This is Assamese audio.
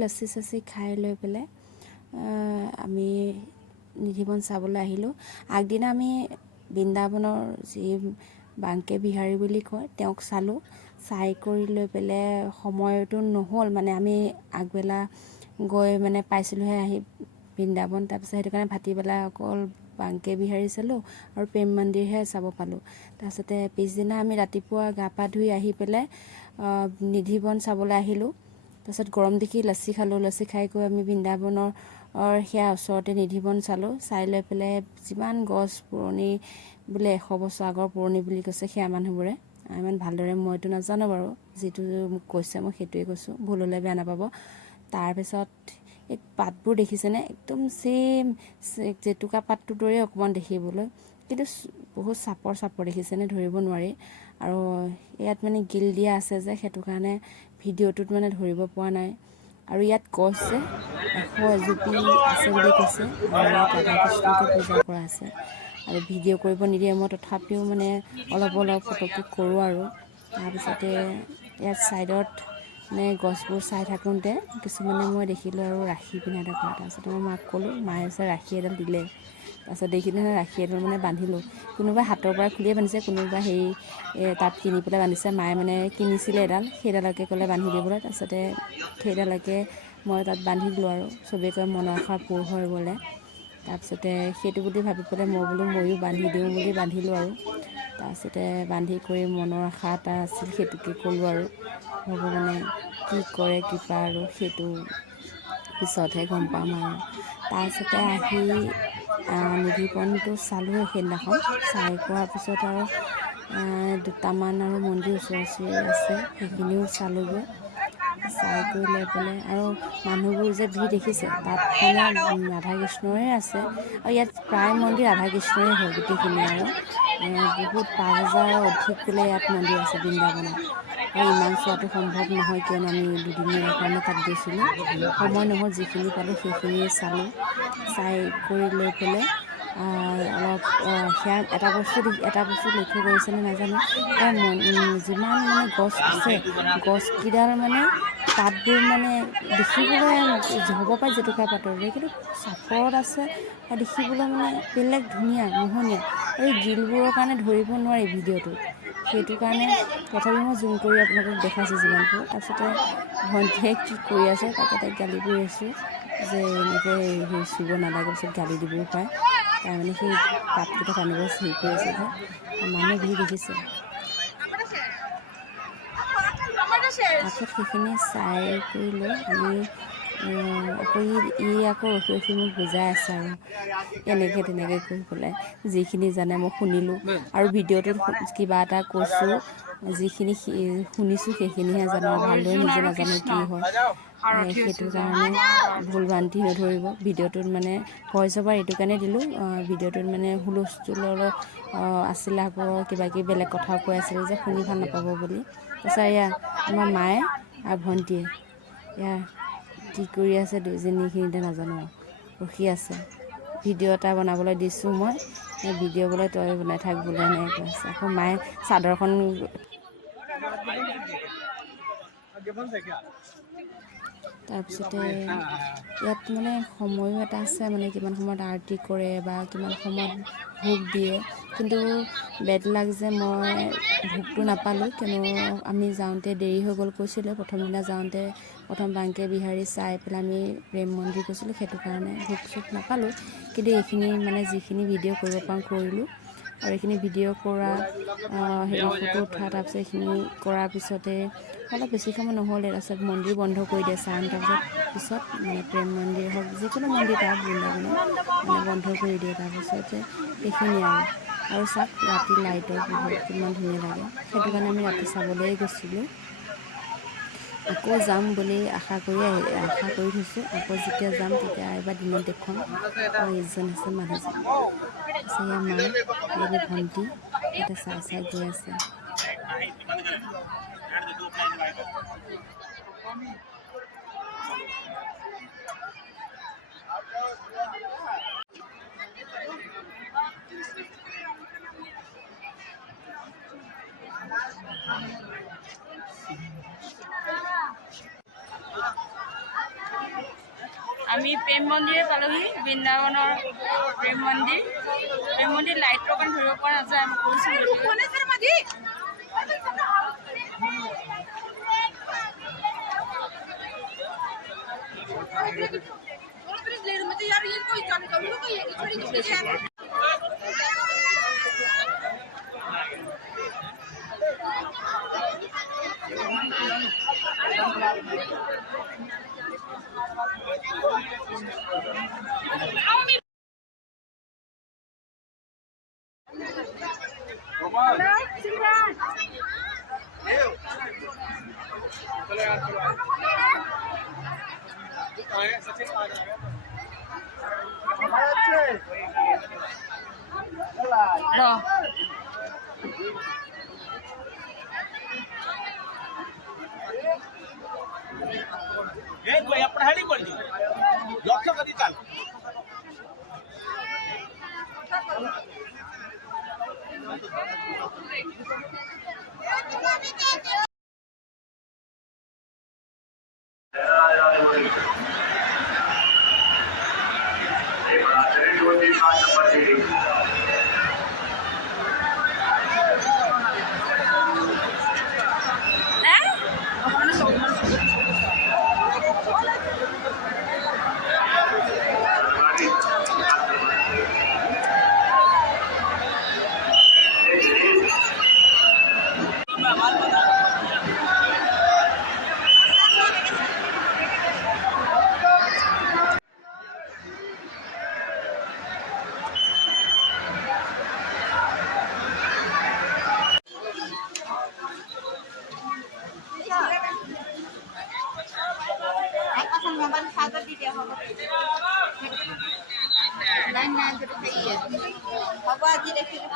লস্সি চস্সি খাই লৈ পেলাই আমি নিধিবন চাবলৈ আহিলোঁ। আগদিনা আমি বৃন্দাবনৰ যি বাংকে বিহাৰী বুলি কয় তেওঁক চালোঁ। চাই কৰি লৈ পেলাই সময়টো নহ'ল, মানে আমি আগবেলা গৈ মানে পাইছিলোঁহে আহি বৃন্দাবন। তাৰপিছত সেইটো কাৰণে ভাটিবেলা অকল বাংকে বিহাৰী চালোঁ আৰু প্ৰেম মন্দিৰহে চাব পালোঁ। তাৰপিছতে পিছদিনা আমি ৰাতিপুৱা গা পা ধুই আহি পেলাই নিধিবন চাবলৈ আহিলোঁ। তাৰপিছত গৰম দেখি লস্সি খালোঁ। লস্সি খাই গৈ আমি বৃন্দাবনৰ সেয়া ওচৰতে নিধিবন চালোঁ। চাই লৈ পেলাই যিমান গছ পুৰণি বোলে 100 বছৰ আগৰ পুৰণি বুলি কৈছে সেয়া মানুহবোৰে। ইমান ভালদৰে মইতো নাজানো বাৰু, যিটো মোক কৈছে মই সেইটোৱে কৈছোঁ, ভুল হ'লে বেয়া নাপাব। তাৰপিছত এই পাতবোৰ দেখিছেনে, একদম ছেম জেতুকা পাতটোৰ দৰে অকণমান দেখিবলৈ, কিন্তু বহুত চাপৰ চাপৰ দেখিছেনে, ধৰিব নোৱাৰি। আৰু ইয়াত মানে গিল দিয়া আছে যে সেইটো কাৰণে ভিডিঅ'টোত মানে ধৰিব পৰা নাই। আৰু ইয়াত গছ যে 100 এজুপি আছে বুলি কৈছে, আৰু ইয়াত ৰাধা কৃষ্ণকে পূজা কৰা আছে। আৰু ভিডিঅ' কৰিব নিদিয়ে, মই তথাপিও মানে অলপ অলপ ফটোকে কৰোঁ। আৰু তাৰপিছতে ইয়াত ছাইডত মানে গছবোৰ চাই থাকোঁতে কিছুমানে মই দেখিলোঁ আৰু ৰাখি পিন্ধা থকা। তাৰপিছতে মই মাক ক'লোঁ, মায়ে যে ৰাখি এডাল দিলে। তাৰপিছত দেখিলোঁ নহয় ৰাখি এডাল মানে বান্ধিলোঁ। কোনোবা হাতৰ পৰা খুলিয়ে বান্ধিছে, কোনোবা হেৰি তাত কিনি পেলাই বান্ধিছে। মায়ে মানে কিনিছিলে এডাল, সেইডালকে ক'লে বান্ধি দিবলৈ। তাৰপিছতে সেইডালকে মই তাত বান্ধি দিলোঁ। আৰু চবেই কয় মনৰ আশা পূৰ হয় বোলে। তাৰপিছতে সেইটো বুলি ভাবি পেলাই মই বোলো ময়ো বান্ধি দিওঁ বুলি বান্ধিলোঁ। আৰু তাৰপিছতে বান্ধি কৰি মনৰ আশা এটা আছিল, সেইটোকে ক'লোঁ। আৰু ভগৱানে কি কৰে কৃপা, আৰু সেইটো পিছতহে গম পাম। আৰু তাৰপিছতে আহি নিধিবনটো চালোঁ সেইদিনাখন। চাই কৰাৰ পিছত আৰু দুটামান আৰু মন্দিৰ ওচৰা ওচৰি আছে, সেইখিনিও চালোঁগৈ। চাই কৰি লৈ পেলাই আৰু মানুহবোৰ যে ভিৰ দেখিছে, তাত মানে ৰাধা কৃষ্ণৰে আছে। আৰু ইয়াত প্ৰায় মন্দিৰ ৰাধা কৃষ্ণৰে হয় গোটেইখিনি। আৰু বহুত 5000 অধিক বোলে ইয়াত মন্দিৰ আছে বৃন্দাবনত। আৰু ইমান চোৱাটো সম্ভৱ নহয়, কিয়নো আমি দুদিনীয়াৰ কাৰণে তাত গৈছিলোঁ, সময় নহ'ল। যিখিনি পালোঁ সেইখিনিয়ে চালোঁ। চাই কৰি লৈ পেলাই অলপ সেয়া এটা বস্তু লক্ষ্য কৰিছেনে নাজানো, ইয়াৰ যিমান মানে গছ আছে, গছকেইডাল মানে পাতবোৰ মানে দেখিবলৈ হ'ব পাৰে জেতুকা পাতৰ দৰে, কিন্তু চাপৰত আছে আৰু দেখিবলৈ মানে বেলেগ ধুনীয়া মোহনীয়া। আৰু এই গিলবোৰৰ কাৰণে ধৰিব নোৱাৰি ভিডিঅ'টোত, সেইটো কাৰণে তথাপি মই জুম কৰি আপোনালোকক দেখাইছোঁ যিমান পাৰোঁ। তাৰপিছতে ভণ্টিয়ে কি কৰি আছে তাকে তাইক গালি কৰি আছোঁ যে এনেকৈ হেৰি চুব নালাগে, পিছত গালি দিবও পাৰে। তাই মানে সেই পাতকেইটা টানিব হেৰি কৰি আছে যে, মানুহ ভিৰ দেখিছে। তাৰপিছত সেইখিনি চাই কৰি লৈ আমি আকৌ আকৌ ৰখি ৰখি মোক বুজাই আছে আৰু এনেকৈ তেনেকৈ কৰি পেলাই। যিখিনি জানে মই শুনিলোঁ, আৰু ভিডিঅ'টোত কিবা এটা কৈছোঁ, যিখিনি শুনিছোঁ সেইখিনিহে জানো, আৰু ভালদৰে নিজে নাজানো কি হয়। সেইটো কাৰণে ভুল ভ্ৰান্তি নধৰিব। ভিডিঅ'টোত মানে ভইচ অভাৰ এইটো কাৰণে দিলোঁ, ভিডিঅ'টোত মানে হুলস্থুল অলপ আছিলে, আকৌ কিবাকিবি বেলেগ কথাও কৈ আছিলে যে শুনি ভাল নাপাব বুলি। তাৰপিছত এয়া আমাৰ মায়ে আৰু ভণ্টিয়ে এয়া কি কৰি আছে, দুইজনীখিনিতে নাজানো, ৰখি আছে। ভিডিঅ' এটা বনাবলৈ দিছোঁ মই, ভিডিঅ' বোলে তই বনাই থাক বোলে, এনেকৈ কৈ আছে। আকৌ মায়ে চাদৰখন তাৰপিছতে ইয়াত মানে সময়ো এটা আছে, মানে কিমান সময়ত আৰতি কৰে বা কিমান সময়ত ভোগ দিয়ে। কিন্তু বেড লাক যে মই ভোগটো নাপালোঁ, কিয়নো আমি যাওঁতে দেৰি হৈ গ'ল কৈছিলোঁ। প্ৰথম দিনা যাওঁতে প্ৰথম বাংকে বিহাৰী চাই পেলাই আমি প্ৰেম মন্দিৰ গৈছিলোঁ, সেইটো কাৰণে ভোগ চোগ নাপালোঁ। কিন্তু এইখিনি মানে যিখিনি ভিডিঅ' কৰিব পাৰোঁ কৰিলোঁ। আৰু এইখিনি ভিডিঅ' কৰা, সেইখিনি ফটো উঠা, তাৰপিছত এইখিনি কৰাৰ পিছতে অলপ বেছি সময় নহ'লে, তাৰপিছত মন্দিৰ বন্ধ কৰি দিয়ে 9:30 পিছত, মানে প্ৰেম মন্দিৰ হওক যিকোনো মন্দিৰ তাত বৃন্দাবনত মানে বন্ধ কৰি দিয়ে। তাৰপিছতে সেইখিনিয়ে আৰু চাওক ৰাতি লাইটৰ পোহৰত কিমান ধুনীয়া লাগে। সেইটো কাৰণে আমি ৰাতি চাবলৈ গৈছিলোঁ। আকৌ যাম বুলি আশা কৰি থৈছোঁ। আকৌ যেতিয়া যাম তেতিয়া এবাৰ দিনত দেখুৱাম। আৰু এইজন আছে মানুহজন, তাৰপিছত এয়া মা, এজনী ভণ্টি সিহঁতে চাই গৈ আছে। আমি প্ৰেম মন্দিৰে পালোহি, বৃন্দাবনৰ প্ৰেম মন্দিৰ লাইটৰ কাৰণে ধৰিব পৰা নাযায়। আমি কৈছোঁ হ'ব আজি দেখিলোঁ।